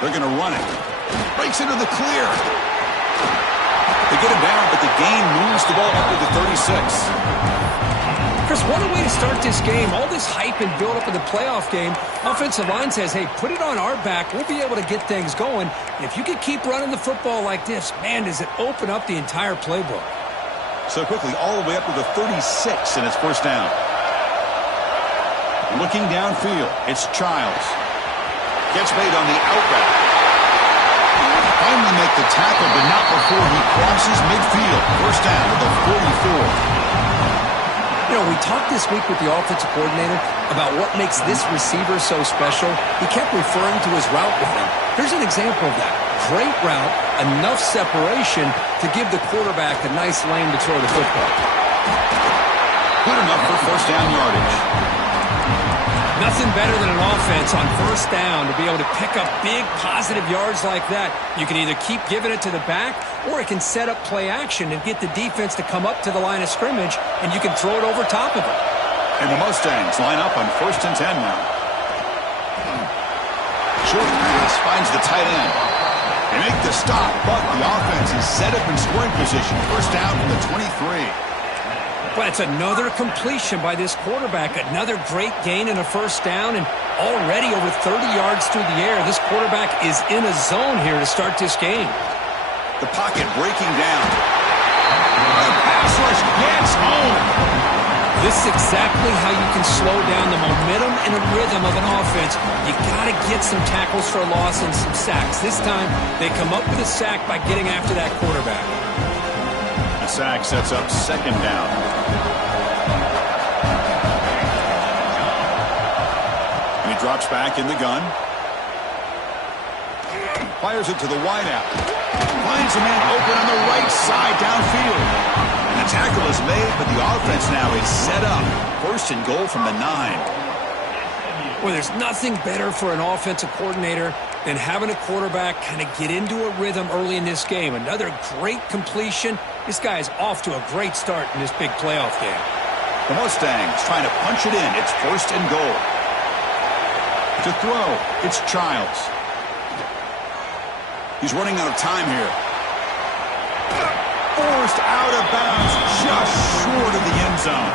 They're going to run it. Breaks into the clear. They get it down, but the gain moves the ball up to the 36. Chris, what a way to start this game. All this hype and build up of the playoff game. Offensive line says, hey, put it on our back. We'll be able to get things going. And if you can keep running the football like this, man, does it open up the entire playbook. So quickly, all the way up to the 36, and it's first down. Looking downfield, it's Childs. Gets made on the out route. Finally make the tackle, but not before he crosses midfield. First down to the 44. You know, we talked this week with the offensive coordinator about what makes this receiver so special. He kept referring to his route running. Here's an example of that. Great route, enough separation to give the quarterback a nice lane to throw the football. Good enough for first down yardage. Nothing better than an offense on first down to be able to pick up big positive yards like that. You can either keep giving it to the back, or it can set up play action and get the defense to come up to the line of scrimmage, and you can throw it over top of it. And the Mustangs line up on 1st and 10 now. Short pass finds the tight end. They make the stop, but the offense is set up in scoring position. First down from the 23. Well, it's another completion by this quarterback. Another great gain in a first down, and already over 30 yards through the air. This quarterback is in a zone here to start this game. The pocket breaking down. The pass rush gets home. This is exactly how you can slow down the momentum and a rhythm of an offense. You got to get some tackles for a loss and some sacks. This time, they come up with a sack by getting after that quarterback. The sack sets up second down. And he drops back in the gun. Fires it to the wideout. Finds a man open on the right side downfield. And the tackle is made, but the offense now is set up. First and goal from the 9. Well, there's nothing better for an offensive coordinator than having a quarterback kind of get into a rhythm early in this game. Another great completion. This guy is off to a great start in this big playoff game. The Mustangs trying to punch it in. It's first and goal. To throw, it's Childs. He's running out of time here. Forced out of bounds, just short of the end zone.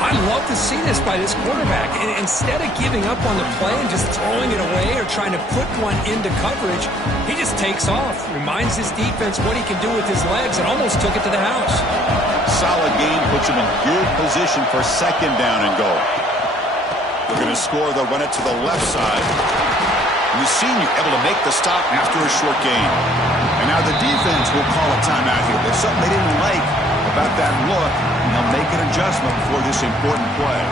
I love to see this by this quarterback. And instead of giving up on the play and just throwing it away or trying to put one into coverage, he just takes off. Reminds his defense what he can do with his legs and almost took it to the house. Solid game puts him in good position for second down and goal. They're going to score. They'll run it to the left side. And the senior able to make the stop after a short gain. And now the defense will call a timeout here. There's something they didn't like about that look, and they'll make an adjustment for this important play.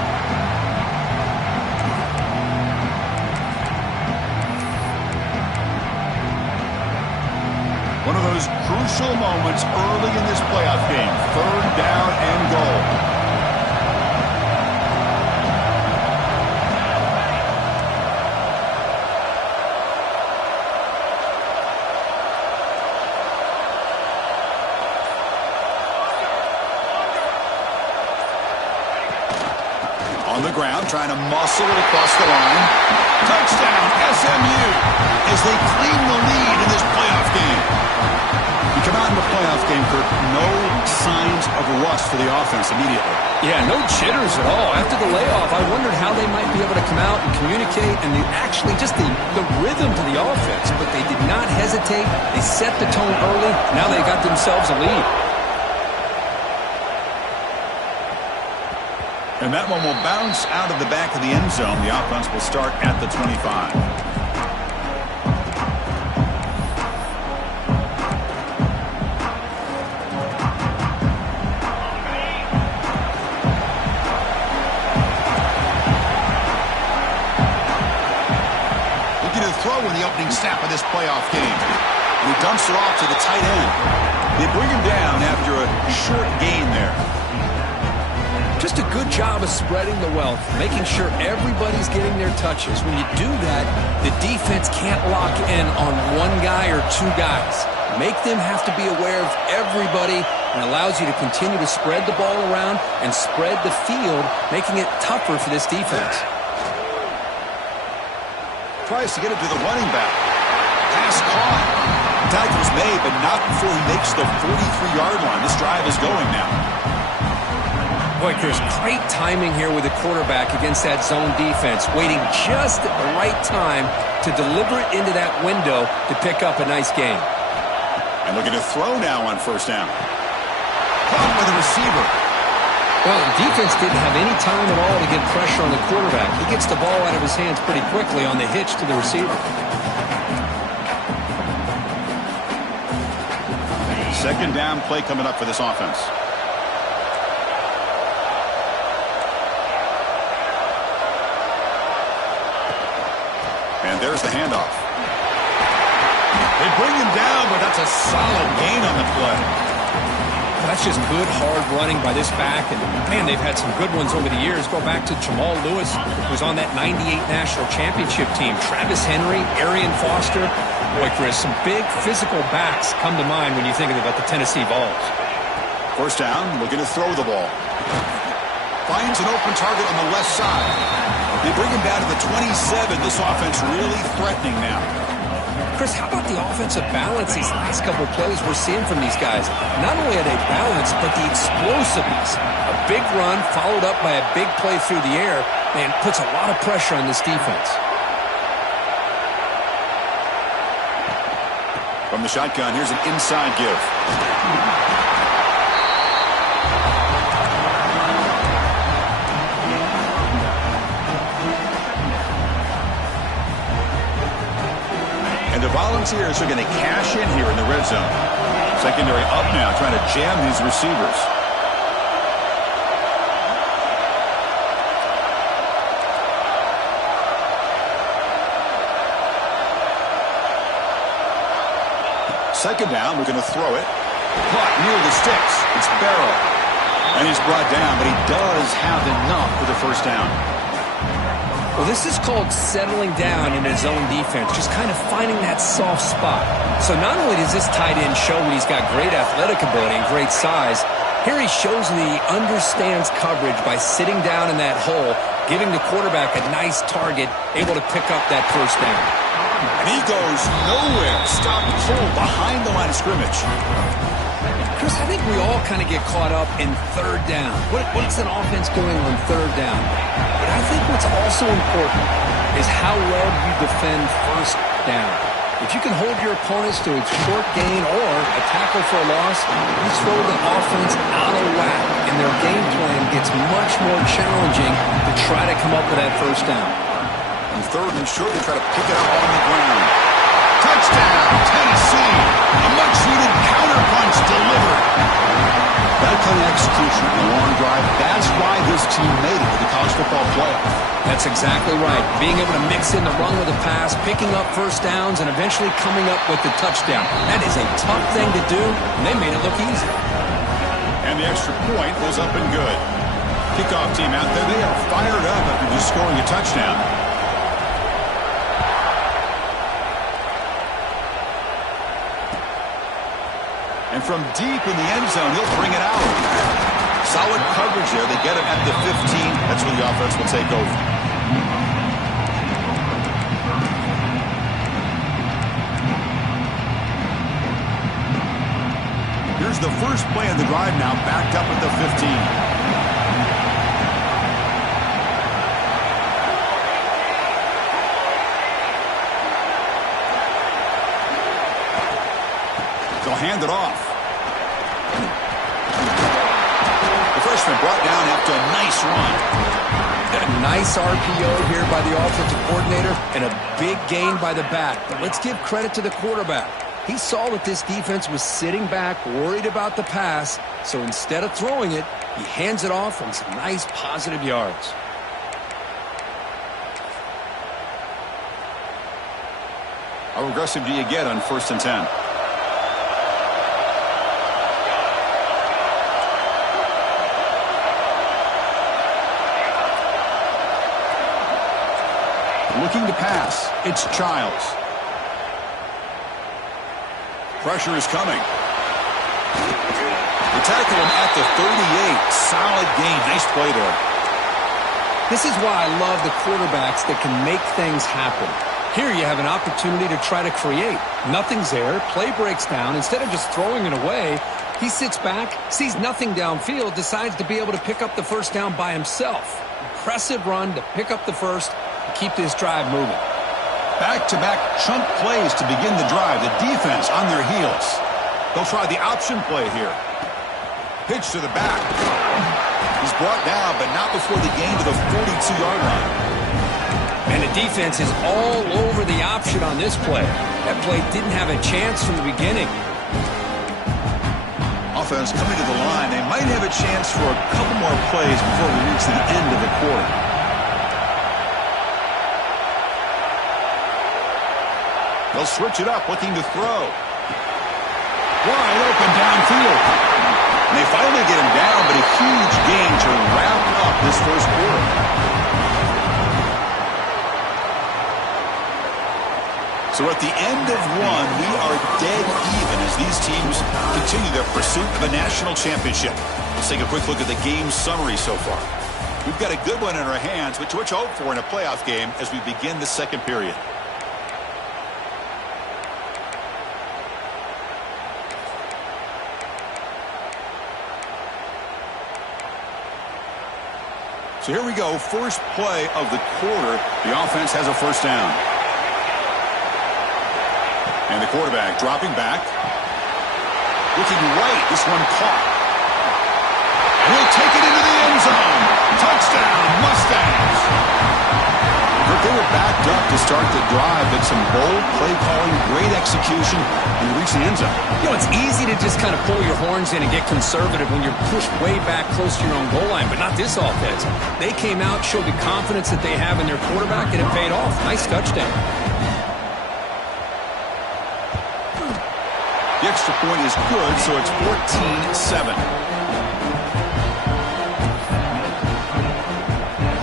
One of those crucial moments early in this playoff game. Third down and goal. On the ground, trying to muscle it across the line. Touchdown, SMU, as they claim the lead in this playoff game. You come out in the playoff game, Kirk, no signs of rust for the offense immediately. Yeah, no jitters at all. After the layoff, I wondered how they might be able to come out and communicate and actually just the rhythm to the offense. But they did not hesitate. They set the tone early. Now they got themselves a lead. And that one will bounce out of the back of the end zone. The offense will start at the 25. Looking to throw in the opening snap of this playoff game. And he dumps it off to the tight end. They bring him down after a short gain there. Just a good job of spreading the wealth, making sure everybody's getting their touches. When you do that, the defense can't lock in on one guy or two guys. Make them have to be aware of everybody, and allows you to continue to spread the ball around and spread the field, making it tougher for this defense. Tries to get it to the running back. Pass caught. Tackle's made, but not before he makes the 43-yard line. This drive is going now. Boy, Chris, great timing here with the quarterback against that zone defense, waiting just at the right time to deliver it into that window to pick up a nice gain. And looking to throw now on first down. Caught by the receiver. Well, the defense didn't have any time at all to get pressure on the quarterback. He gets the ball out of his hands pretty quickly on the hitch to the receiver. Second down play coming up for this offense. And there's the handoff. They bring him down, but that's a solid gain on the play. That's just good, hard running by this back. And, man, they've had some good ones over the years. Go back to Jamal Lewis, who was on that 98 National Championship team. Travis Henry, Arian Foster. Boy, Chris, some big physical backs come to mind when you think about the Tennessee Vols. First down, looking to throw the ball. Finds an open target on the left side. They bring him down to the 27. This offense really threatening now. Chris, how about the offensive balance these last couple of plays we're seeing from these guys? Not only are they balanced, but the explosiveness. A big run followed up by a big play through the air, man, puts a lot of pressure on this defense. From the shotgun, here's an inside give. And the Volunteers are going to cash in here in the red zone. Secondary up now, trying to jam these receivers. Second down, we're going to throw it. Caught near the sticks. It's Barrow. And he's brought down, but he does have enough for the first down. Well, this is called settling down in his own defense, just kind of finding that soft spot. So not only does this tight end show that he's got great athletic ability and great size, here he shows that he understands coverage by sitting down in that hole, giving the quarterback a nice target, able to pick up that first down. And he goes nowhere. Stop pull behind the line of scrimmage. Chris, I think we all kind of get caught up in third down. What's an offense doing on third down? But I think what's also important is how well you defend first down. If you can hold your opponents to a short gain or a tackle for a loss, you throw the offense out of whack, and their game plan gets much more challenging to try to come up with that first down. On third and short, they try to pick it up on the ground. Touchdown, Tennessee! A much-needed counterpunch delivered. That kind of execution on a long drive, that's why this team made it to the college football playoff. That's exactly right. Being able to mix in the run with the pass, picking up first downs, and eventually coming up with the touchdown. That is a tough thing to do, and they made it look easy. And the extra point was up and good. Kickoff team out there, they are fired up after just scoring a touchdown. And from deep in the end zone, he'll bring it out. Solid coverage there. They get him at the 15. That's where the offense will take over. Here's the first play of the drive now, backed up at the 15. They'll hand it off. The freshman brought down after a nice run. A nice RPO here by the offensive coordinator and a big gain by the back. But let's give credit to the quarterback. He saw that this defense was sitting back, worried about the pass, so instead of throwing it, he hands it off on some nice positive yards. How aggressive do you get on 1st and 10? Looking to pass. It's Childs. Pressure is coming. They tackle him at the 38. Solid gain. Nice play there. This is why I love the quarterbacks that can make things happen. Here you have an opportunity to try to create. Nothing's there. Play breaks down. Instead of just throwing it away, he sits back, sees nothing downfield, decides to be able to pick up the first down by himself. Impressive run to pick up the first and keep this drive moving. Back-to-back chunk plays to begin the drive. The defense on their heels. They'll try the option play here. Pitch to the back. He's brought down, but not before the gain to the 42-yard line. And the defense is all over the option on this play. That play didn't have a chance from the beginning. Offense coming to the line. They might have a chance for a couple more plays before we reach the end of the quarter. They'll switch it up, looking to throw. Wide open downfield. And they finally get him down, but a huge gain to wrap up this first quarter. So at the end of one, we are dead even as these teams continue their pursuit of a national championship. Let's take a quick look at the game summary so far. We've got a good one in our hands, which to hope for in a playoff game as we begin the second period. So here we go, first play of the quarter. The offense has a first down. And the quarterback dropping back. Looking right. This one caught. He'll take it into the end zone. Touchdown, Mustangs. They were backed up to start the drive, but some bold play calling, great execution, and reach the end zone. You know, it's easy to just kind of pull your horns in and get conservative when you're pushed way back close to your own goal line, but not this offense. They came out, showed the confidence that they have in their quarterback, and it paid off. Nice touchdown. The extra point is good, so it's 14-7.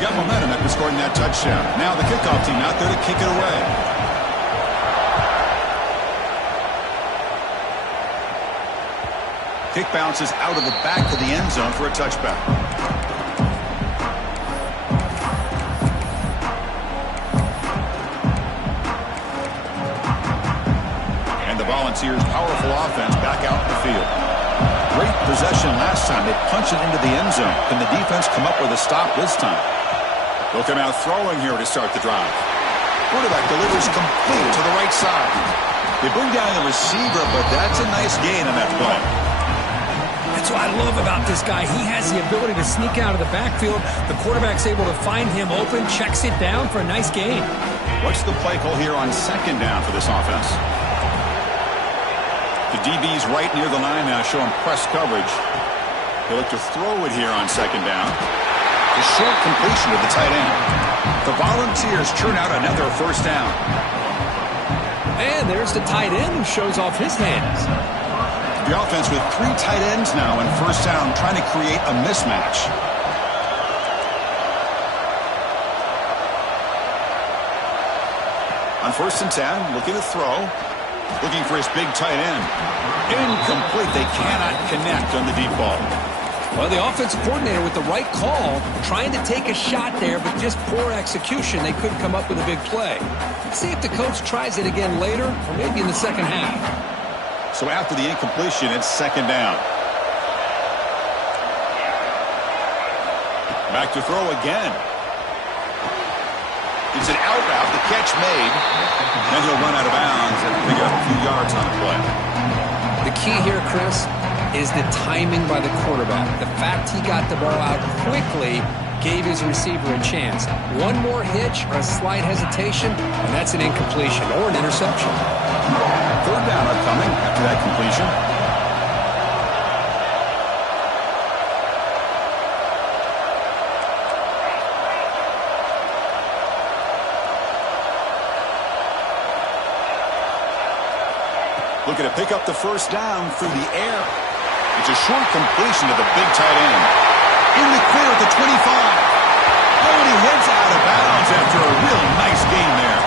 Got momentum after scoring that touchdown. Now the kickoff team out there to kick it away. Kick bounces out of the back of the end zone for a touchback. Volunteers' powerful offense back out in the field. Great possession last time. They punch it into the end zone. Can the defense come up with a stop this time? They'll come out throwing here to start the drive. Quarterback delivers complete to the right side. They bring down the receiver, but that's a nice gain on that play. That's what I love about this guy. He has the ability to sneak out of the backfield. The quarterback's able to find him open, checks it down for a nice gain. What's the play call here on second down for this offense? The DB's right near the line now, showing press coverage. They look to throw it here on second down. A short completion to the tight end. The Volunteers churn out another first down. And there's the tight end who shows off his hands. The offense with three tight ends now in first down, trying to create a mismatch. On 1st and 10, looking to throw. Looking for his big tight end. Incomplete. They cannot connect on the deep ball. Well, the offensive coordinator with the right call, trying to take a shot there, but just poor execution. They couldn't come up with a big play. Let's see if the coach tries it again later, or maybe in the second half. So after the incompletion, it's second down. Back to throw again. It's an out route, the catch made, and he'll run out of bounds and pick up a few yards on the play. The key here, Chris, is the timing by the quarterback. The fact he got the ball out quickly gave his receiver a chance. One more hitch or a slight hesitation, and that's an incompletion or an interception. Third down upcoming after that completion. Looking to pick up the first down through the air. It's a short completion to the big tight end. In the clear at the 25. Oh, and he heads out of bounds after a real nice game there.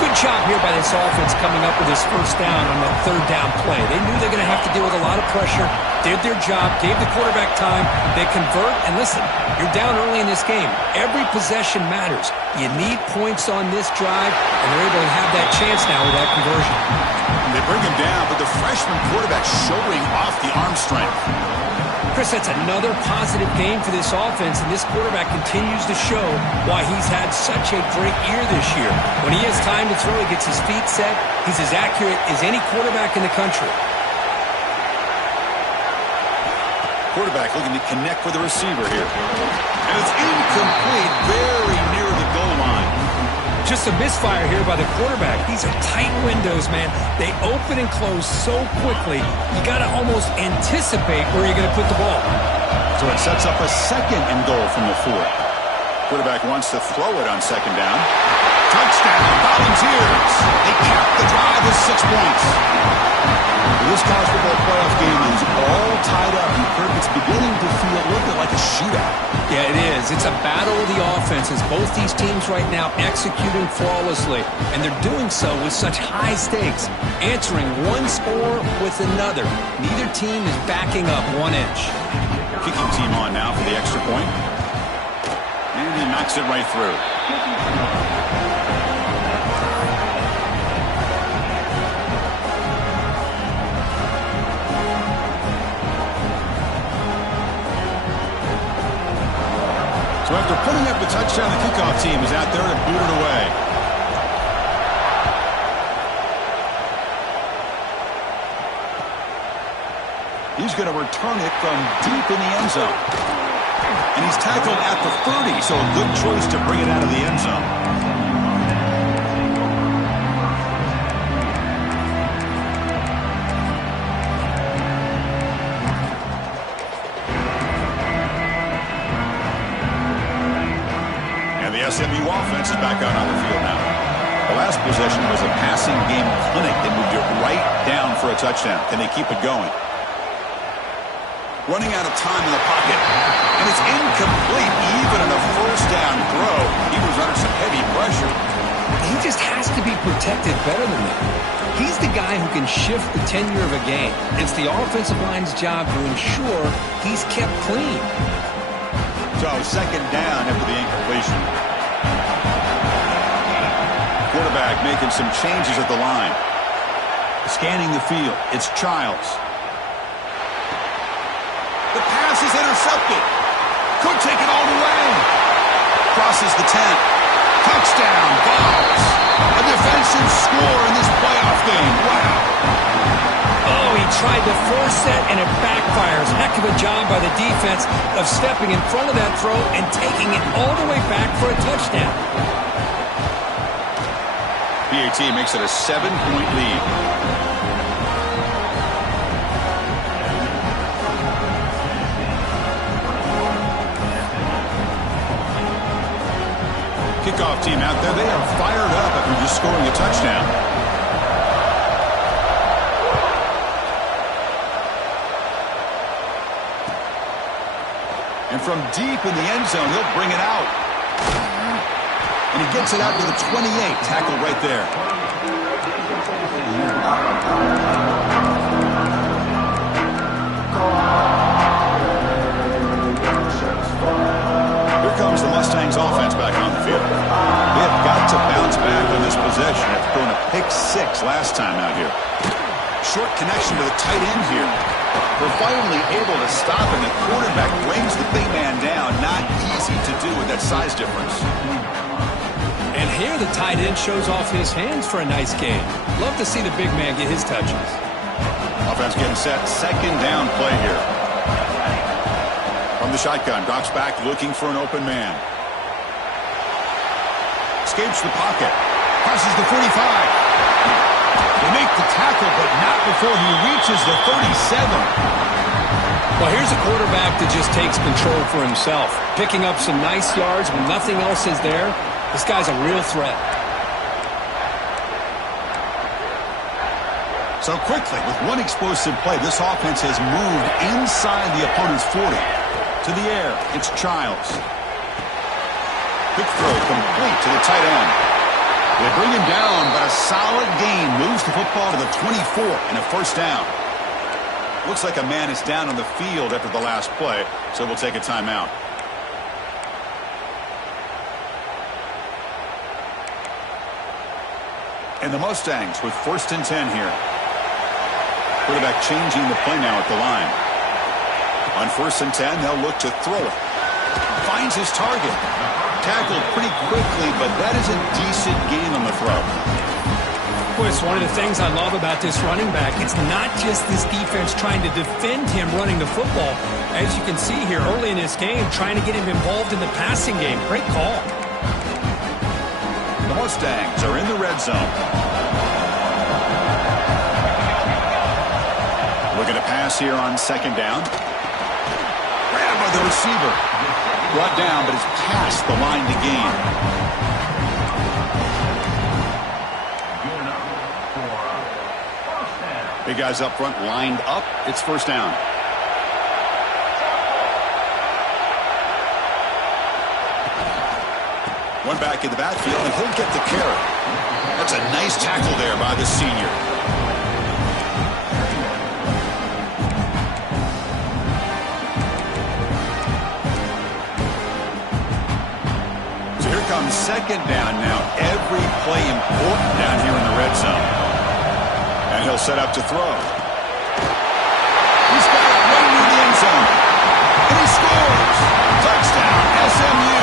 Good job here by this offense coming up with this first down on that third down play. They knew they're going to have to deal with a lot of pressure, did their job, gave the quarterback time. They convert, and listen, you're down early in this game. Every possession matters. You need points on this drive, and they're able to have that chance now with that conversion. They bring him down, but the freshman quarterback showing off the arm strength. Chris, that's another positive game for this offense, and this quarterback continues to show why he's had such a great year this year. When he has time to throw, he gets his feet set. He's as accurate as any quarterback in the country. Quarterback looking to connect with the receiver here. And it's incomplete, very near the goal line. Just a misfire here by the quarterback. These are tight windows, man. They open and close so quickly, you got to almost anticipate where you're going to put the ball. So it sets up a second and goal from the 4. Quarterback wants to throw it on second down. Touchdown, Volunteers. They cap the drive with 6 points. This college football playoff game is all tied up. It's beginning to feel a little bit like a shootout. Yeah, it is. It's a battle of the offenses. Both these teams right now executing flawlessly, and they're doing so with such high stakes, answering one score with another. Neither team is backing up 1 inch. Kicking team on now for the extra point. And he knocks it right through. So after putting up the touchdown, the kickoff team is out there to boot it away. He's going to return it from deep in the end zone. And he's tackled at the 30, so a good choice to bring it out of the end zone. SMU offense is back out on the field now. The last possession was a passing game clinic. They moved it right down for a touchdown. Can they keep it going? Running out of time in the pocket. And it's incomplete. Even in a first down throw, he was under some heavy pressure. He just has to be protected better than that. He's the guy who can shift the tenure of a game. It's the offensive line's job to ensure he's kept clean. So second down after the incompletion. Quarterback making some changes at the line. Scanning the field. It's Childs. The pass is intercepted. Could take it all the way. Crosses the 10. Touchdown, Vols. A defensive score in this playoff game. Wow. Oh, he tried to force that, and it backfires. Heck of a job by the defense of stepping in front of that throw and taking it all the way back for a touchdown. PAT makes it a 7-point lead. Kickoff team out there. They are fired up after just scoring a touchdown. And from deep in the end zone, he'll bring it out. And he gets it out to the 28. Tackled right there. Here comes the Mustangs offense back on the field. They have got to bounce back on this possession after throwing a pick 6 last time out here. Short connection to the tight end here. They're finally able to stop, and the quarterback brings the big man down. Not easy to do with that size difference. And here the tight end shows off his hands for a nice game. Love to see the big man get his touches. Offense getting set. Second down play here. From the shotgun, drops back looking for an open man. Escapes the pocket. Passes the 45. They make the tackle, but not before he reaches the 37. Well, here's a quarterback that just takes control for himself. Picking up some nice yards when nothing else is there. This guy's a real threat. So quickly, with one explosive play, this offense has moved inside the opponent's 40. To the air, it's Childs. Quick throw complete to the tight end. They bring him down, but a solid gain moves the football to the 24 and a first down. Looks like a man is down on the field after the last play, so we'll take a timeout. And the Mustangs with 1st and 10 here. Quarterback changing the play now at the line. On 1st and 10, they'll look to throw it. Finds his target. Tackled pretty quickly, but that is a decent gain on the throw. Boy, it's one of the things I love about this running back. It's not just this defense trying to defend him running the football. As you can see here early in this game, trying to get him involved in the passing game. Great call. The Mustangs are in the red zone. Looking to pass here on 2nd down. Grabbed by the receiver. Brought down, but it's past the line to gain. Big guys up front lined up. It's 1st down. One back in the backfield, and he'll get the carry. That's a nice tackle there by the senior. So here comes 2nd down now. Every play important down here in the red zone. And he'll set up to throw. He's got it right near the end zone. And he scores. Touchdown, SMU.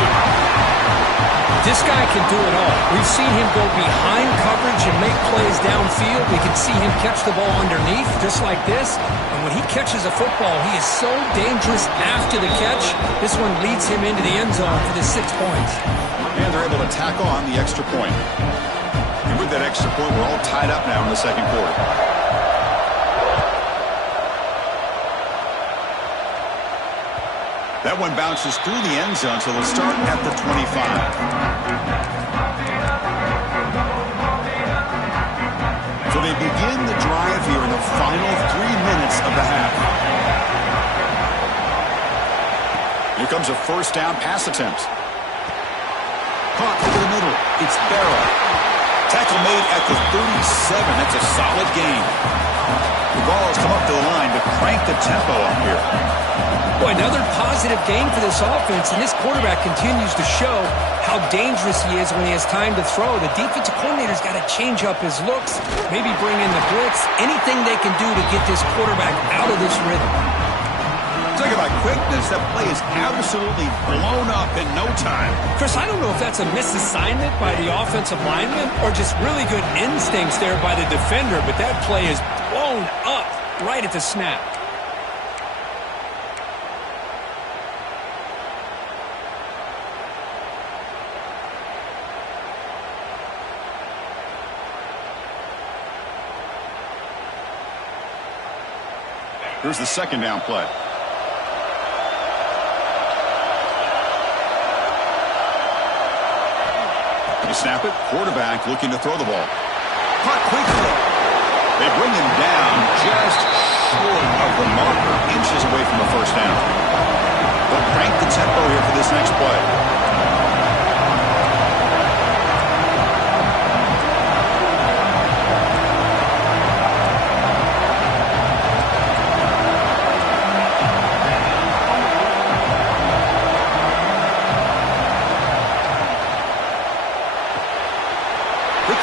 This guy can do it all. We've seen him go behind coverage and make plays downfield. We can see him catch the ball underneath, just like this. And when he catches a football, he is so dangerous after the catch. This one leads him into the end zone for the 6 points. And they're able to tack on the extra point. And with that extra point, we're all tied up now in the 2nd quarter. That one bounces through the end zone, so they'll start at the 25. So they begin the drive here in the final 3 minutes of the half. Here comes a 1st down pass attempt. Caught over the middle. It's Barrow. Tackle made at the 37. That's a solid gain. The ball has come up to the line to crank the tempo up here. Boy, another positive game for this offense, and this quarterback continues to show how dangerous he is when he has time to throw. The defensive coordinator's got to change up his looks, maybe bring in the blitz, anything they can do to get this quarterback out of this rhythm. Talk about quickness. That play is absolutely blown up in no time. Chris, I don't know if that's a misassignment by the offensive lineman or just really good instincts there by the defender, but that play is blown up right at the snap. Here's the 2nd down play. They snap it. Quarterback looking to throw the ball. Caught quickly. They bring him down just short of the marker, inches away from the 1st down. They'll crank the tempo here for this next play.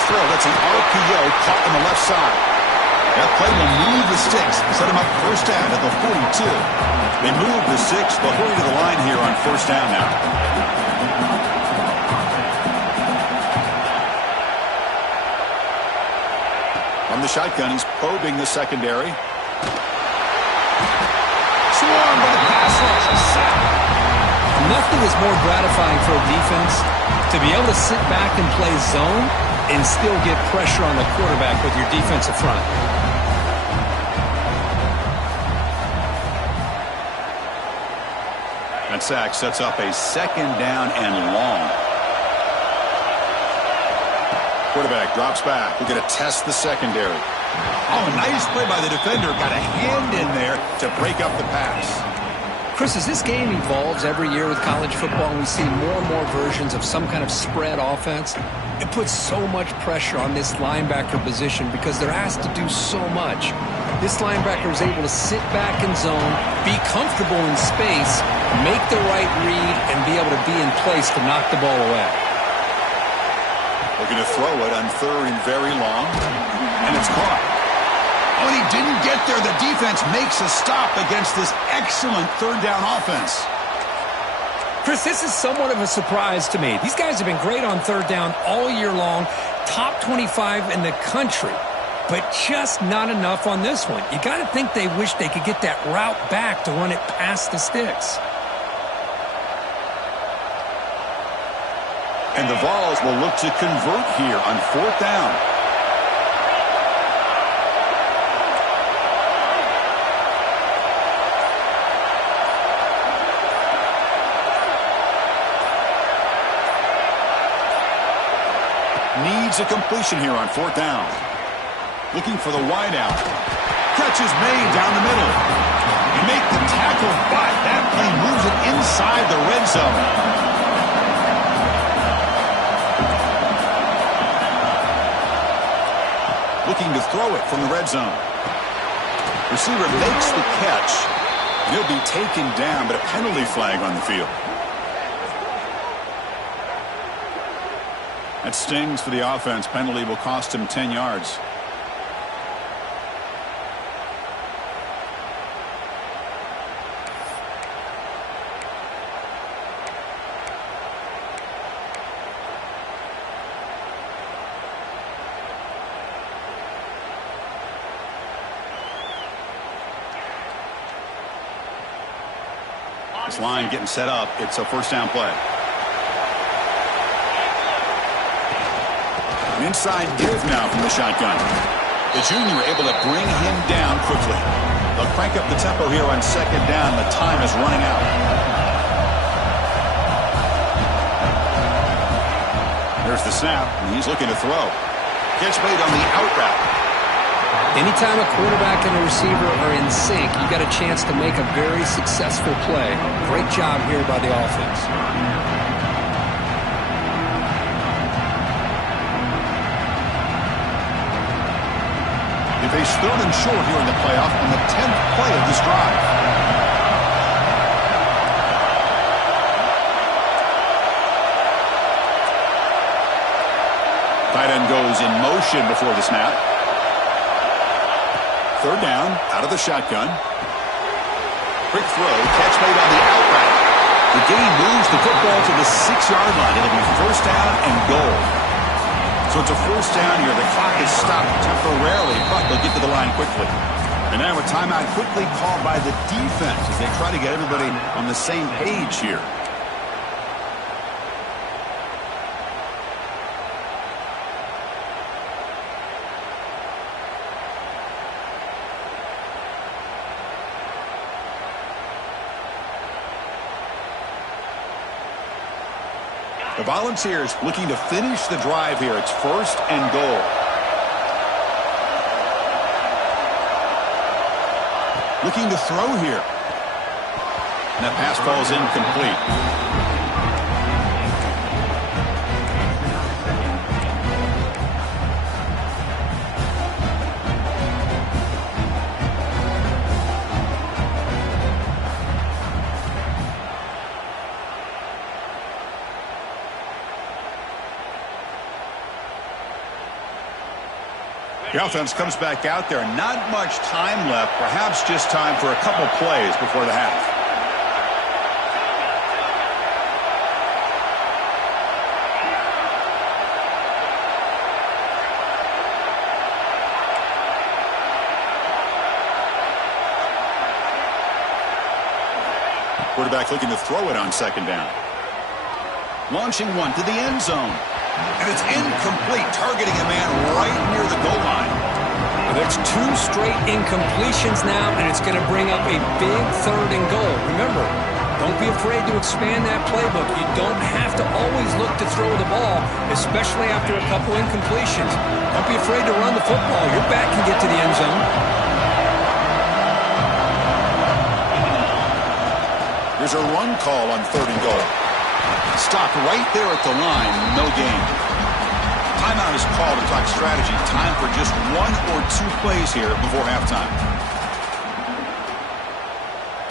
That's an RPO caught on the left side. That play will move the sticks, set him up 1st down at the 42. They move the 6. They'll hurry to the line here on 1st down now. From the shotgun, he's probing the secondary. Swarmed by the pass rush. Nothing is more gratifying for a defense to be able to sit back and play zone and still get pressure on the quarterback with your defensive front. That sack sets up a 2nd down and long. Quarterback drops back. We're going to test the secondary. Oh, nice play by the defender. Got a hand in there to break up the pass. Chris, as this game evolves every year with college football and we see more and more versions of some kind of spread offense, it puts so much pressure on this linebacker position because they're asked to do so much. This linebacker is able to sit back in zone, be comfortable in space, make the right read, and be able to be in place to knock the ball away. They're going to throw it on 3rd and very long, and it's caught. Oh, and he didn't get there. The defense makes a stop against this excellent 3rd down offense. Chris, this is somewhat of a surprise to me. These guys have been great on 3rd down all year long, top 25 in the country, but just not enough on this one. You got to think they wish they could get that route back to run it past the sticks. And the Vols will look to convert here on 4th down. Needs a completion here on 4th down. Looking for the wide out. Catch is made down the middle. You make the tackle, but that plane moves it inside the red zone. Looking to throw it from the red zone. Receiver makes the catch. And he'll be taken down, but a penalty flag on the field. That stings for the offense. Penalty will cost him 10 yards. This line getting set up. It's a 1st down play. An inside give now from the shotgun. The junior able to bring him down quickly. They'll crank up the tempo here on 2nd down. The time is running out. There's the snap, and he's looking to throw. Catch made on the out route. Anytime a quarterback and a receiver are in sync, you got a chance to make a very successful play. Great job here by the offense. They face 3rd and short here in the playoff on the 10th play of this drive. Tight end goes in motion before the snap. 3rd down, out of the shotgun. Quick throw, catch made on the out route. The gain moves the football to the 6-yard line. It'll be 1st down and goal. So it's a 1st down here. The clock is stopped temporarily, but they'll get to the line quickly. And now a timeout quickly called by the defense as they try to get everybody on the same page here. The Volunteers looking to finish the drive here. It's 1st and goal. Looking to throw here. And that pass falls incomplete. The offense comes back out there. Not much time left. Perhaps just time for a couple plays before the half. Quarterback looking to throw it on 2nd down. Launching one to the end zone. And it's incomplete, targeting a man right near the goal line. Well, there's 2 straight incompletions now, and it's going to bring up a big 3rd and goal. Remember, don't be afraid to expand that playbook. You don't have to always look to throw the ball, especially after a couple incompletions. Don't be afraid to run the football. Your back can get to the end zone. Here's a run call on 3rd and goal. Stopped right there at the line. No gain. Timeout is called to talk strategy. Time for just 1 or 2 plays here before halftime.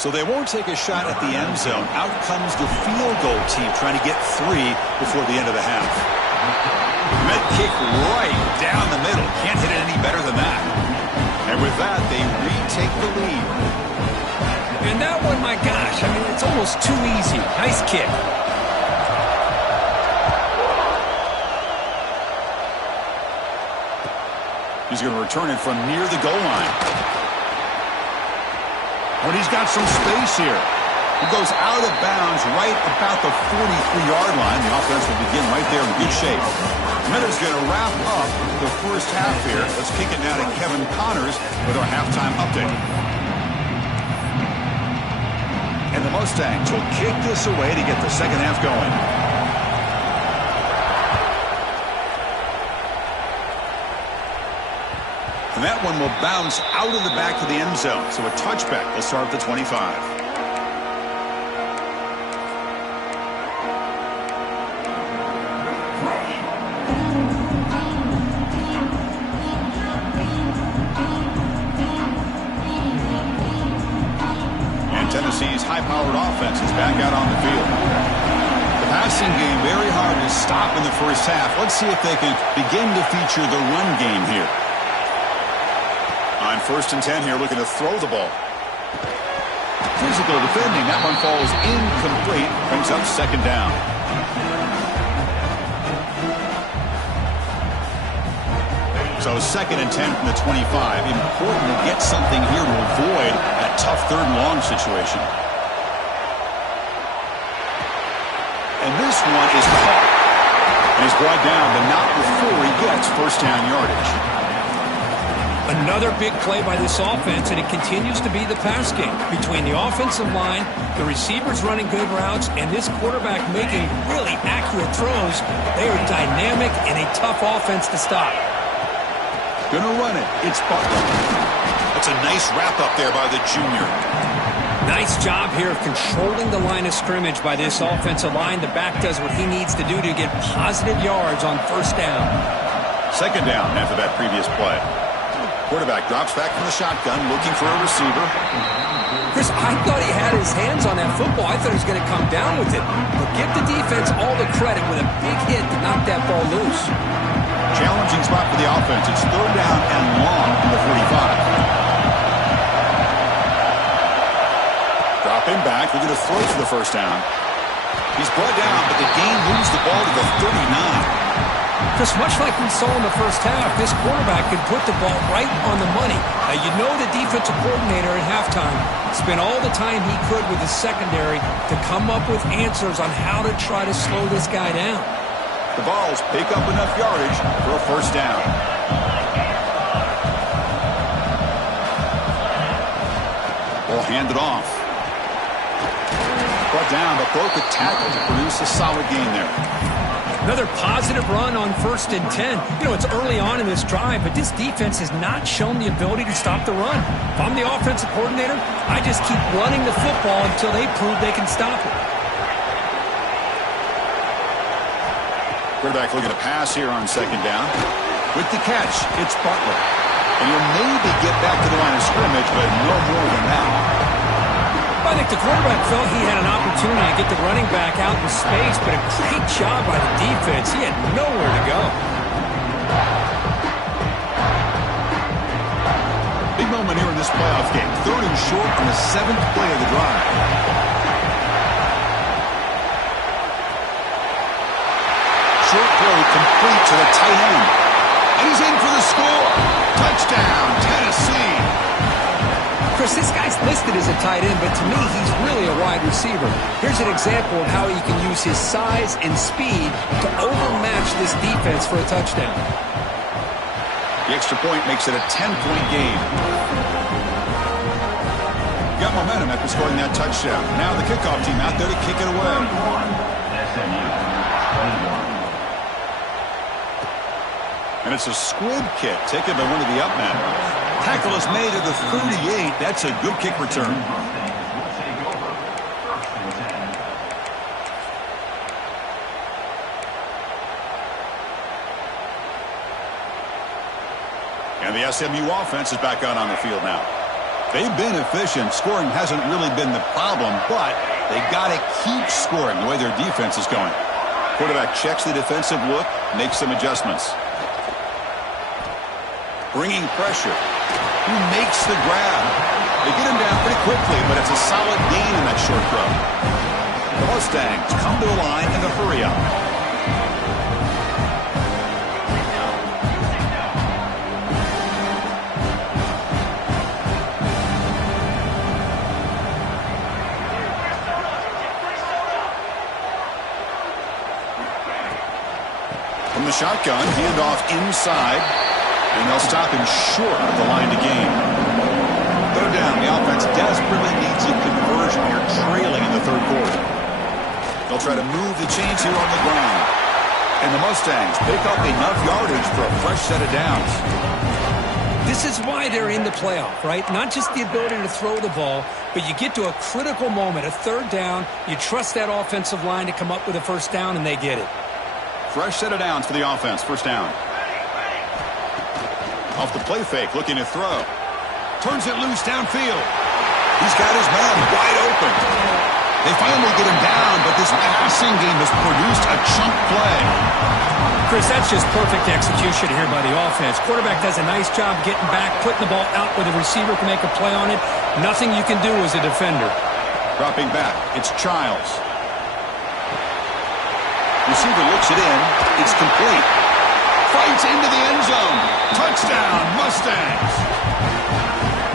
So they won't take a shot at the end zone. Out comes the field goal team trying to get 3 before the end of the half. Med kick right down the middle. Can't hit it any better than that. And with that, they retake the lead. And that one, my gosh, I mean, it's almost too easy. Nice kick. He's going to return it from near the goal line. But he's got some space here. He goes out of bounds right about the 43-yard line. The offense will begin right there in good shape. Miller's going to wrap up the first half here. Let's kick it now to Kevin Connors with our halftime update. And the Mustangs will kick this away to get the second half going. And that one will bounce out of the back of the end zone. So a touchback will start at the 25. Tennessee's high-powered offense is back out on the field. The passing game very hard to stop in the first half. Let's see if they can begin to feature the run game here. On 1st and 10 here, looking to throw the ball. Physical defending. That one falls incomplete. Brings up 2nd down. So 2nd and 10 from the 25. Important to get something here to avoid that tough 3rd and long situation. And this one is caught. And he's brought down, but not before he gets 1st down yardage. Another big play by this offense, and it continues to be the pass game. Between the offensive line, the receivers running good routes, and this quarterback making really accurate throws, they are dynamic and a tough offense to stop. Gonna run it. It's Butler. That's a nice wrap-up there by the junior. Nice job here of controlling the line of scrimmage by this offensive line. The back does what he needs to do to get positive yards on 1st down. 2nd down after that previous play. Quarterback drops back from the shotgun, looking for a receiver. Chris, I thought he had his hands on that football. I thought he was going to come down with it. But give the defense all the credit with a big hit to knock that ball loose. Challenging spot for the offense. It's 3rd down and long from the 45. Dropping back. We're going to throw for the 1st down. He's brought down, but the game moves the ball to the 39. Chris, much like we saw in the first half, this quarterback could put the ball right on the money. You know the defensive coordinator at halftime spent all the time he could with the secondary to come up with answers on how to try to slow this guy down. The Vols pick up enough yardage for a 1st down. Ball handed off. Brought down, but broke a tackle to produce a solid gain there. Another positive run on 1st and 10. You know, it's early on in this drive, but this defense has not shown the ability to stop the run. If I'm the offensive coordinator, I just keep running the football until they prove they can stop it. Quarterback looking to pass here on 2nd down. With the catch, it's Butler. And he'll maybe get back to the line of scrimmage, but no more than that. I think the quarterback felt he had an opportunity to get the running back out in space, but a great job by the defense. He had nowhere to go. Big moment here in this playoff game. 3rd and short on the 7th play of the drive. Short throw complete to the tight end. And he's in for the score. Touchdown, Tennessee. Chris, this guy's listed as a tight end, but to me, he's really a wide receiver. Here's an example of how he can use his size and speed to overmatch this defense for a touchdown. The extra point makes it a 10-point game. Got momentum after scoring that touchdown. Now the kickoff team out there to kick it away. And it's a squib kick taken by one of the up men. Tackle is made at the 38. That's a good kick return. And the SMU offense is back out on the field now. They've been efficient. Scoring hasn't really been the problem, but they got to keep scoring the way their defense is going. Quarterback checks the defensive look, makes some adjustments. Bringing pressure. Who makes the grab? They get him down pretty quickly, but it's a solid gain in that short throw. The Mustangs come to the line in a hurry up. From the shotgun, handoff inside, and they'll stop him short of the line to gain. Third down, the offense desperately needs a conversion. You're trailing in the third quarter. They'll try to move the chains here on the ground. And the Mustangs pick up enough yardage for a fresh set of downs. This is why they're in the playoff, right? Not just the ability to throw the ball, but you get to a critical moment, a third down, you trust that offensive line to come up with a first down, and they get it. Fresh set of downs for the offense. First down. Off the play fake, looking to throw. Turns it loose downfield. He's got his man wide open. They finally get him down, but this passing game has produced a chunk play. Chris, that's just perfect execution here by the offense. Quarterback does a nice job getting back, putting the ball out where the receiver can make a play on it. Nothing you can do as a defender. Dropping back, it's Childs. Receiver looks it in. It's complete. Fights into the end zone. Touchdown, Mustangs.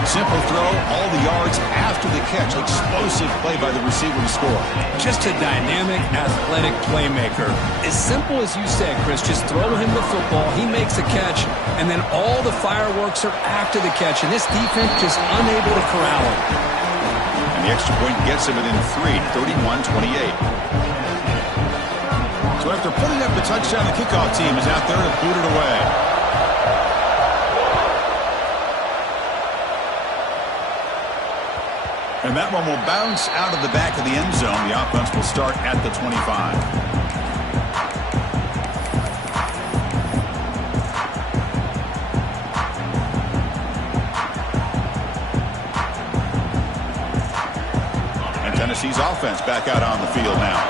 Simple throw, all the yards after the catch. Explosive play by the receiver to score. Just a dynamic, athletic playmaker. As simple as you said, Chris, just throw him the football, he makes a catch, and then all the fireworks are after the catch, and this defense just unable to corral him. And the extra point gets him within 3, 31-28. So after putting up the touchdown, the kickoff team is out there to boot it away. And that one will bounce out of the back of the end zone. The offense will start at the 25. And Tennessee's offense back out on the field now.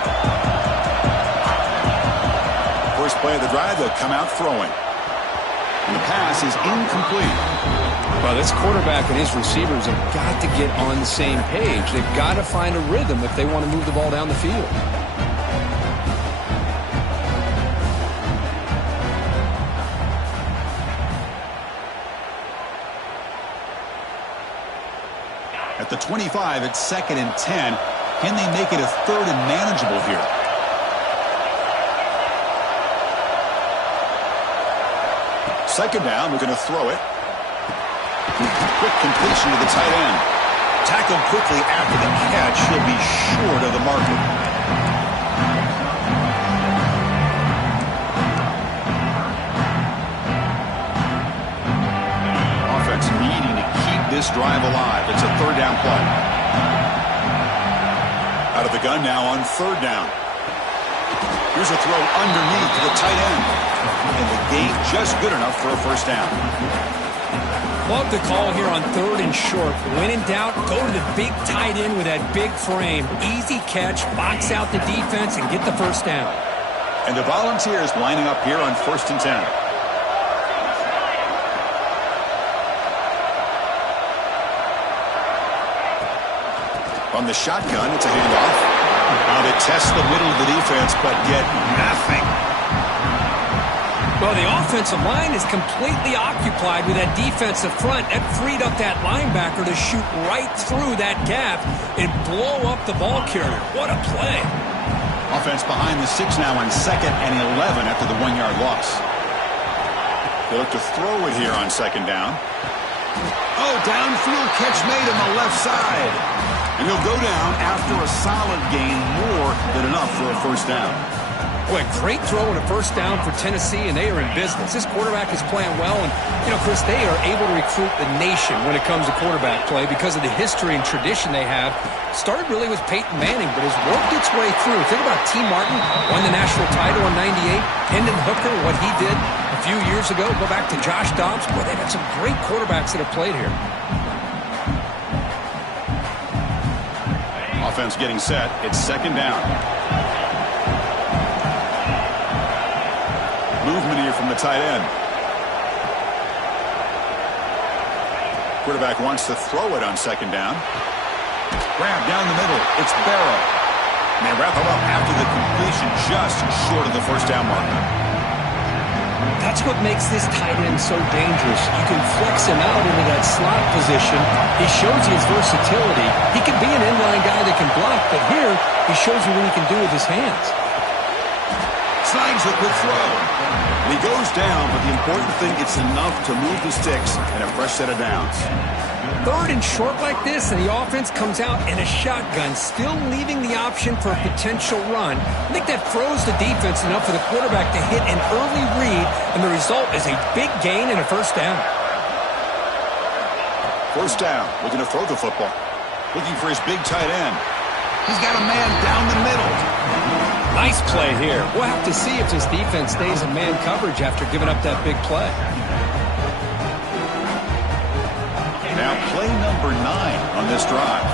First play of the drive, they'll come out throwing. And the pass is incomplete. Well, this quarterback and his receivers have got to get on the same page. They've got to find a rhythm if they want to move the ball down the field. At the 25, it's 2nd and 10. Can they make it a 3rd and manageable here? Second down, we're going to throw it. Quick completion to the tight end. Tackled quickly after the catch. He'll be short of the marker. Offense needing to keep this drive alive. It's a 3rd down play. Out of the gun now on 3rd down. Here's a throw underneath to the tight end. And the gain just good enough for a first down. Love the call here on 3rd and short. When in doubt, go to the big tight end with that big frame. Easy catch, box out the defense, and get the first down. And the Volunteers lining up here on 1st and 10. From the shotgun, it's a handoff. Now they test the middle of the defense, but get nothing. Well, the offensive line is completely occupied with that defensive front. That freed up that linebacker to shoot right through that gap and blow up the ball carrier. What a play. Offense behind the 6 now on 2nd and 11 after the 1-yard loss. They look to throw it here on 2nd down. Oh, downfield catch made on the left side. And he'll go down after a solid gain, more than enough for a first down. Boy, great throw and a first down for Tennessee, and they are in business. This quarterback is playing well, and, Chris, they are able to recruit the nation when it comes to quarterback play because of the history and tradition they have. Started really with Peyton Manning, but has worked its way through. Think about T. Martin, won the national title in '98. Hendon Hooker, what he did. A few years ago, go back to Josh Dobbs. Boy, they've had some great quarterbacks that have played here. Offense getting set. It's second down. Movement here from the tight end. Quarterback wants to throw it on second down. Grab down the middle. It's Barrow. And they wrap him up after the completion, just short of the first down mark. That's what makes this tight end so dangerous. You can flex him out into that slot position. He shows you his versatility. He can be an inline guy that can block, but here he shows you what he can do with his hands. Slides a quick throw. And he goes down, but the important thing, it's enough to move the sticks and a fresh set of downs. Third and short like this, and the offense comes out in a shotgun, still leaving the option for a potential run. I think that throws the defense enough for the quarterback to hit an early read, and the result is a big gain and a first down. First down, looking to throw the football. Looking for his big tight end. He's got a man down the middle. Nice play here. We'll have to see if this defense stays in man coverage after giving up that big play. Now play number 9 on this drive.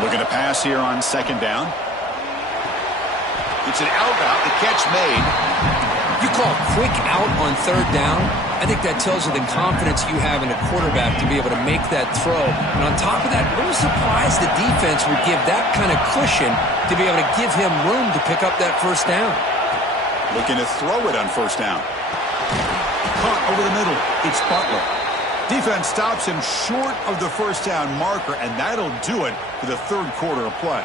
Looking to pass here on second down. It's an out route, the catch made. You call quick out on third down. I think that tells you the confidence you have in a quarterback to be able to make that throw. And on top of that, a little surprised the defense would give that kind of cushion to be able to give him room to pick up that first down. Looking to throw it on first down. Caught over the middle. It's Butler. Defense stops him short of the first down marker, and that'll do it for the third quarter of play.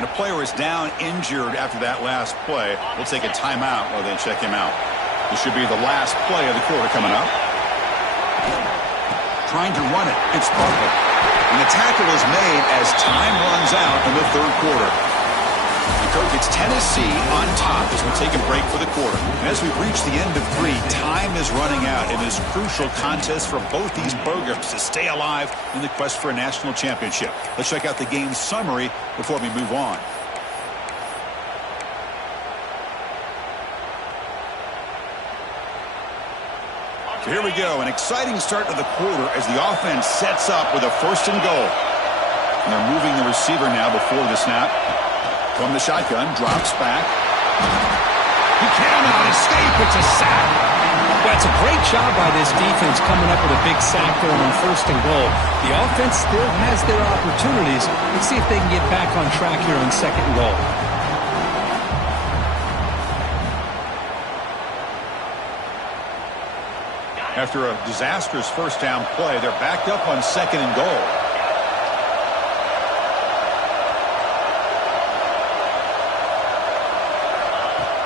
And a player is down injured after that last play. We'll take a timeout while they check him out. This should be the last play of the quarter coming up. Trying to run it. It's Butler. And the tackle is made as time runs out in the third quarter. And Coach, it's Tennessee on top as we take a break for the quarter. And as we reach the end of 3, time is running out in this crucial contest for both these programs to stay alive in the quest for a national championship. Let's check out the game summary before we move on. So here we go, an exciting start to the quarter as the offense sets up with a first and goal. And they're moving the receiver now before the snap. From the shotgun, drops back. He cannot escape. It's a sack. Well, it's a great job by this defense coming up with a big sack there on first and goal. The offense still has their opportunities. Let's see if they can get back on track here on second and goal. After a disastrous first down play, they're backed up on second and goal.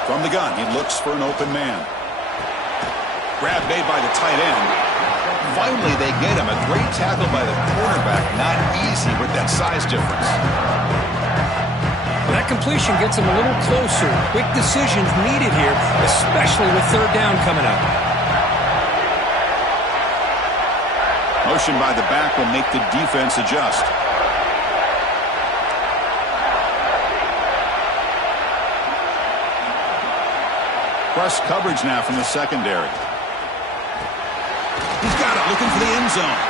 From the gun, he looks for an open man. Grab made by the tight end. Finally, they get him. A great tackle by the cornerback. Not easy with that size difference. That completion gets him a little closer. Quick decisions needed here, especially with third down coming up. Motion by the back will make the defense adjust. Press coverage now from the secondary. He's got it, looking for the end zone.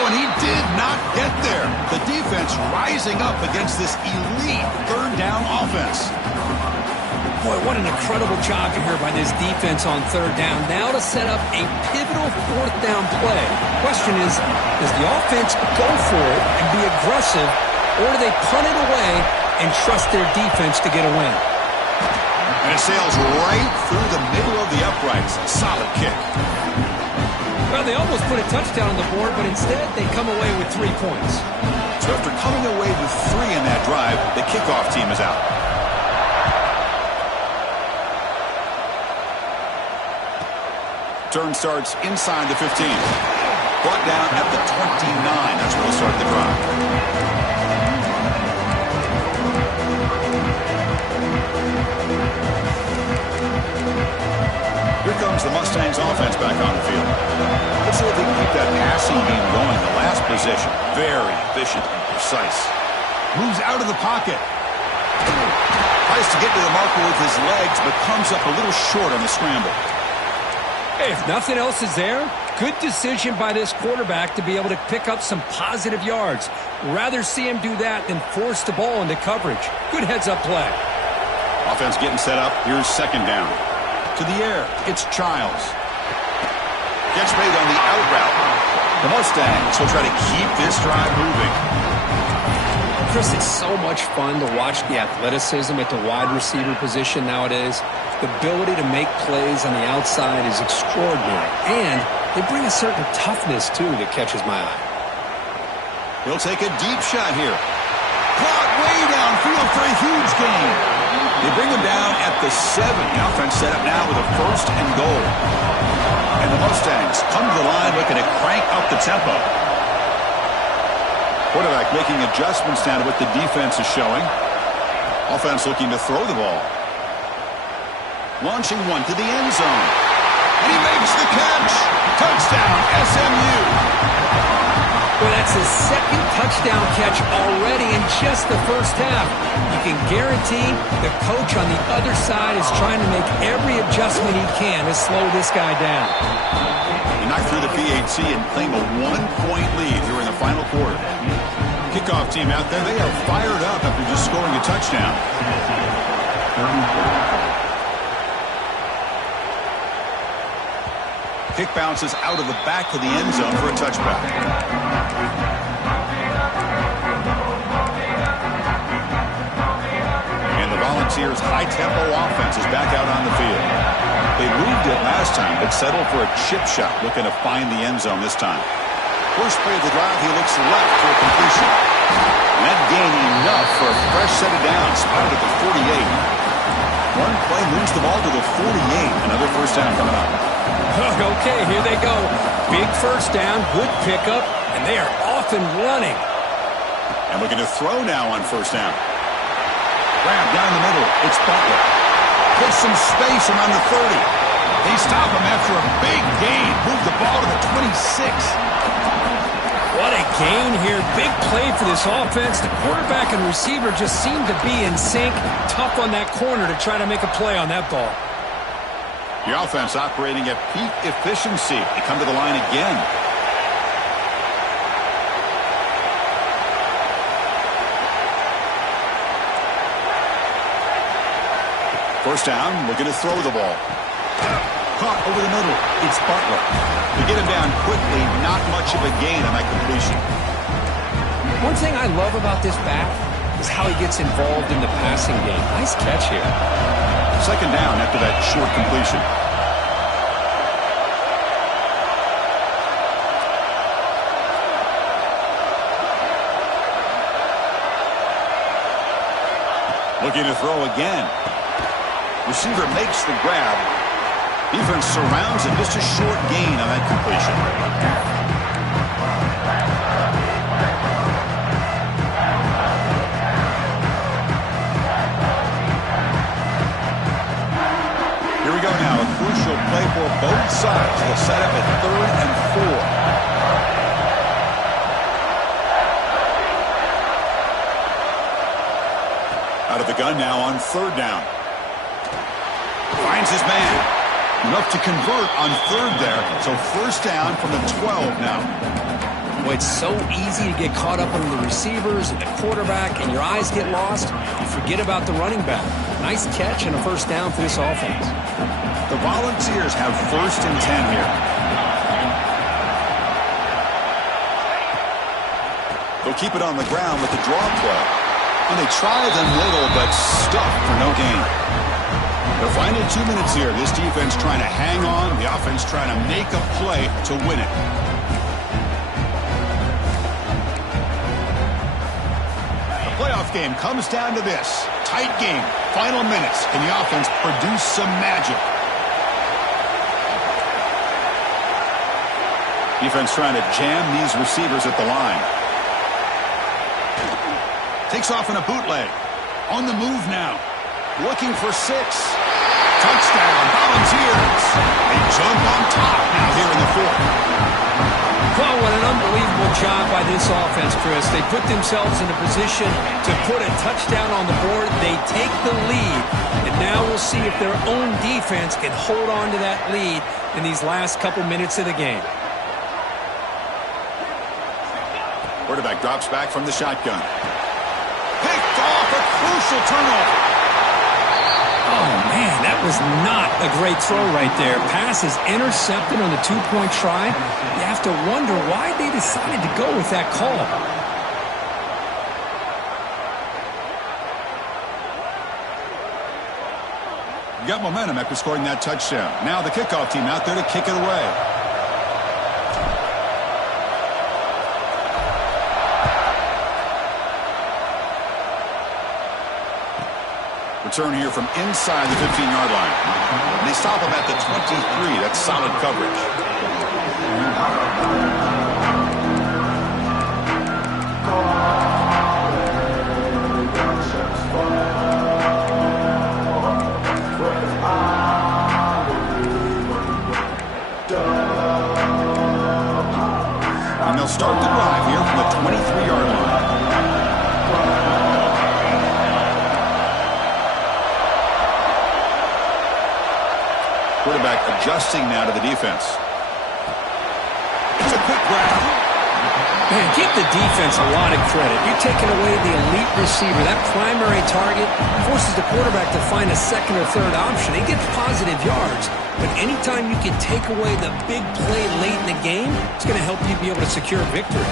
Oh, and he did not get there. The defense rising up against this elite third down offense. Boy, what an incredible job here by this defense on third down. Now to set up a pivotal fourth down play. Question is, does the offense go for it and be aggressive, or do they punt it away and trust their defense to get a win? And it sails right through the middle of the uprights. Solid kick. Well, they almost put a touchdown on the board, but instead they come away with 3 points. So after coming away with 3 in that drive, the kickoff team is out. Turn starts inside the 15. Brought down at the 29. That's where they'll start the drive. Here comes the Mustangs offense back on the field. Let's see if they can keep that passing game going. The last possession, very efficient precise. Moves out of the pocket. Tries to get to the marker with his legs, but comes up a little short on the scramble. Hey, if nothing else is there, good decision by this quarterback to be able to pick up some positive yards. Rather see him do that than force the ball into coverage. Good heads-up play. Offense getting set up. Here's second down. To the air, it's Childs. Catch made on the out route. The Mustangs will try to keep this drive moving. Chris, it's so much fun to watch the athleticism at the wide receiver position nowadays. The ability to make plays on the outside is extraordinary. And they bring a certain toughness, too, that catches my eye. He'll take a deep shot here. Caught way downfield for a huge gain. They bring him down at the 7. The offense set up now with a 1st and goal. And the Mustangs come to the line looking to crank up the tempo. Quarterback making adjustments down to what the defense is showing. Offense looking to throw the ball. Launching one to the end zone. And he makes the catch. Touchdown, SMU. Well, that's his second touchdown catch already in just the first half. You can guarantee the coach on the other side is trying to make every adjustment he can to slow this guy down. He knocked through the PAT and claim a 1-point lead here in the final quarter. Kickoff team out there, they are fired up after just scoring a touchdown. Kick bounces out of the back of the end zone for a touchback. And the Volunteers' high-tempo offense is back out on the field. They moved it last time, but settled for a chip shot, looking to find the end zone this time. First play of the drive, he looks left for a completion. And that gained enough for a fresh set of downs, spotted at the 48. One play moves the ball to the 48. Another first down coming up. Okay, here they go. Big first down, good pickup, and they are off and running. And looking to throw now on first down. Grab down the middle. It's Butler. Gets some space around the 30. They stop him after a big gain. Move the ball to the 26. What a gain here. Big play for this offense. The quarterback and receiver just seem to be in sync. Tough on that corner to try to make a play on that ball. The offense operating at peak efficiency. They come to the line again. First down, looking to throw the ball. Caught over the middle. It's Butler. They get him down quickly. Not much of a gain on that completion. One thing I love about this back is how he gets involved in the passing game. Nice catch here. Second down after that short completion. Looking to throw again. Receiver makes the grab. Defense surrounds him. Just a short gain on that completion. Here we go now. A crucial play for both sides. They'll set up at 3rd and 4. Out of the gun now on 3rd down. Finds his man. Enough to convert on 3rd there. So first down from the 12 now. Well, it's so easy to get caught up on the receivers and the quarterback, and your eyes get lost. You forget about the running back. Nice catch and a first down for this offense. The Volunteers have 1st and 10 here. They'll keep it on the ground with the draw play. And they try the middle, but stuck for no gain. The final 2 minutes here. This defense trying to hang on. The offense trying to make a play to win it. The playoff game comes down to this. Tight game. Final minutes. Can the offense produce some magic? Defense trying to jam these receivers at the line. Takes off in a bootleg. On the move now. Looking for 6. Touchdown, Volunteers. They jump on top now here in the 4th. Well, what an unbelievable job by this offense, Chris. They put themselves in a position to put a touchdown on the board. They take the lead, and now we'll see if their own defense can hold on to that lead in these last couple minutes of the game. Quarterback drops back from the shotgun. Picked off, a crucial turnover. Oh, man, that was not a great throw right there. Pass is intercepted on the two-point try. You have to wonder why they decided to go with that call. Got momentum after scoring that touchdown. Now the kickoff team out there to kick it away. Return here from inside the 15-yard line. And they stop him at the 23. That's solid coverage. And they'll start the drive here from the 23-yard line. Quarterback adjusting now to the defense. It's a quick grab. Man, give the defense a lot of credit. You're taking away the elite receiver. That primary target forces the quarterback to find a second or third option. He gets positive yards. But anytime you can take away the big play late in the game, it's going to help you be able to secure victory.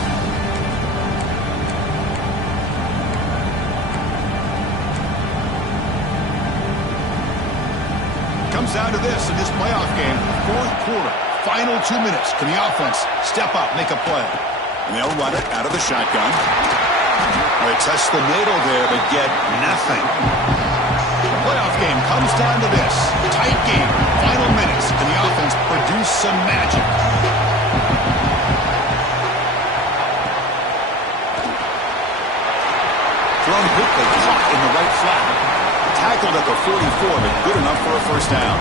Comes down to this in this playoff game. Fourth quarter, final 2 minutes. Can the offense step up, make a play? And they'll run it out of the shotgun. They test the middle there, but get nothing. The playoff game comes down to this. Tight game, final minutes. Can the offense produce some magic? Thrown quickly, caught in the right flat. Tackled at the 44, but good enough for a first down.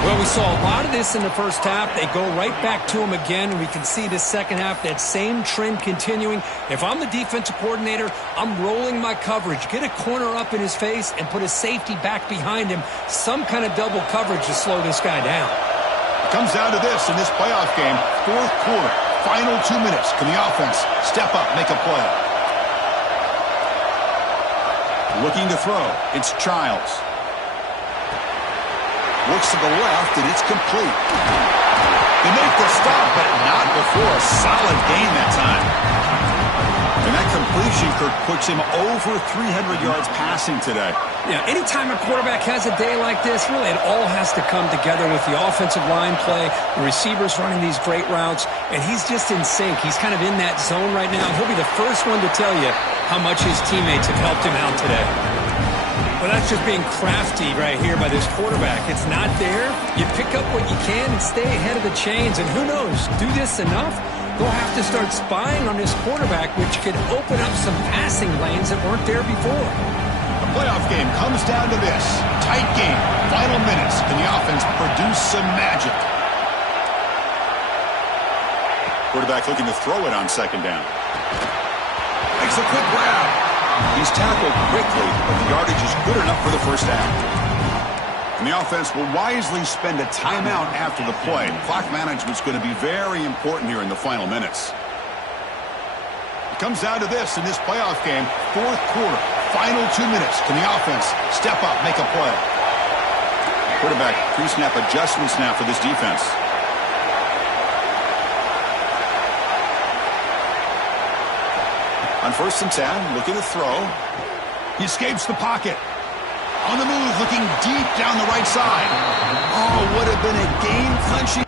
Well, we saw a lot of this in the first half. They go right back to him again, and we can see the second half, that same trend continuing. If I'm the defensive coordinator, I'm rolling my coverage. Get a corner up in his face and put a safety back behind him. Some kind of double coverage to slow this guy down. It comes down to this in this playoff game. Fourth quarter, final 2 minutes. Can the offense step up, make a play? Looking to throw. It's Childs. Looks to the left, and it's complete. They make the stop, but not before a solid gain that time. And that completion, Kirk, puts him over 300 yards passing today. Yeah, anytime a quarterback has a day like this, really it all has to come together with the offensive line play, the receivers running these great routes, and he's just in sync. He's kind of in that zone right now. He'll be the first one to tell you how much his teammates have helped him out today. Well, that's just being crafty right here by this quarterback. It's not there. You pick up what you can and stay ahead of the chains. And who knows, do this enough, they'll have to start spying on this quarterback, which could open up some passing lanes that weren't there before. The playoff game comes down to this. Tight game, final minutes. Can the offense produce some magic? Quarterback looking to throw it on second down. Makes a quick grab. He's tackled quickly, but the yardage is good enough for the first down. And the offense will wisely spend a timeout after the play. Clock management's going to be very important here in the final minutes. It comes down to this in this playoff game. Fourth quarter, final 2 minutes. Can the offense step up, make a play? Quarterback pre-snap adjustments now for this defense. On 1st and 10, looking to throw. He escapes the pocket. On the move, looking deep down the right side. Oh, would have been a game-clinching.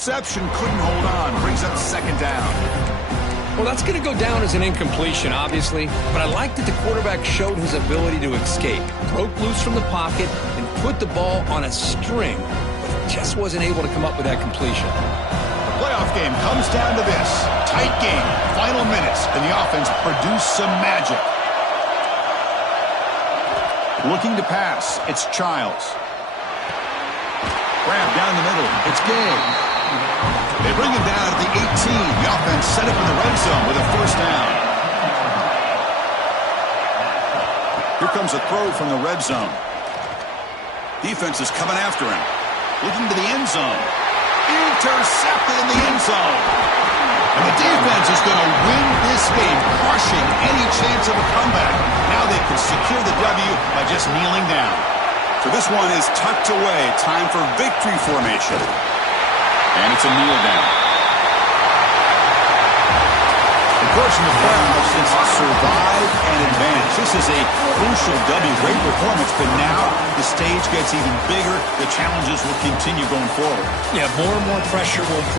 Reception couldn't hold on. Brings up second down. Well, that's going to go down as an incompletion, obviously, but I like that the quarterback showed his ability to escape, broke loose from the pocket, and put the ball on a string, but just wasn't able to come up with that completion. The playoff game comes down to this. Tight game, final minutes, and the offense produced some magic. Looking to pass, it's Childs. Grab down the middle, it's Gay. They bring him down at the 18. The offense set up in the red zone with a first down. Here comes a throw from the red zone. Defense is coming after him. Looking to the end zone. Intercepted in the end zone. And the defense is going to win this game, crushing any chance of a comeback. Now they can secure the W by just kneeling down. So this one is tucked away. Time for victory formation. And it's a kneel down. Of course, in the playoffs, it's survive and advance. This is a crucial W. Great performance, but now the stage gets even bigger. The challenges will continue going forward. Yeah, more and more pressure will